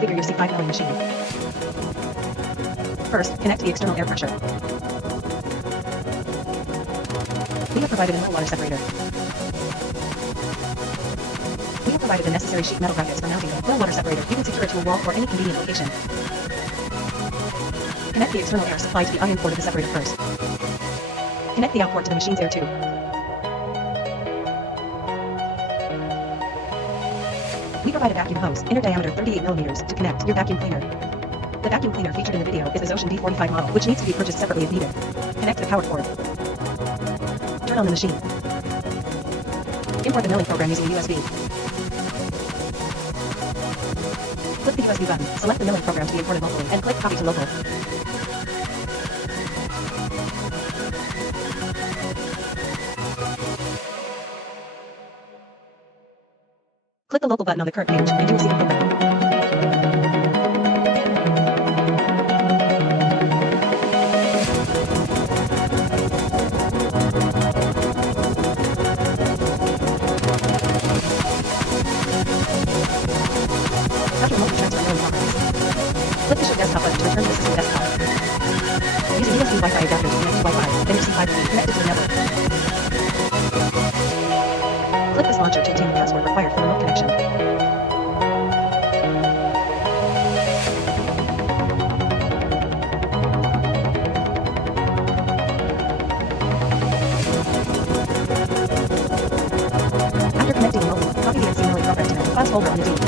configure your C5 milling machine. First, connect the external air pressure. We have provided a mill water separator. We have provided the necessary sheet metal brackets for mounting the mill water separator. You can secure it to a wall or any convenient location. Connect the external air supply to the iron port of the separator first. Connect the out port to the machine's air tube. We provide a vacuum hose, inner diameter 38 millimeters, to connect your vacuum cleaner. The vacuum cleaner featured in the video is the Zotion D45 model, which needs to be purchased separately if needed. Connect the power cord. Turn on the machine. Import the milling program using USB. Click the USB button, select the milling program to be imported locally, and click Copy to Local. Click the local button on the current page, and you will see the program. After remote transfer milling properties, click the Show Desktop button to return to the system desktop. Use a USB Wi-Fi adapter to connect to Wi-Fi, then your C5 will be connected to the network. Click this launcher to obtain the password required for remote connection. After connecting remotely, copy the NC milling program to the files folder on the D.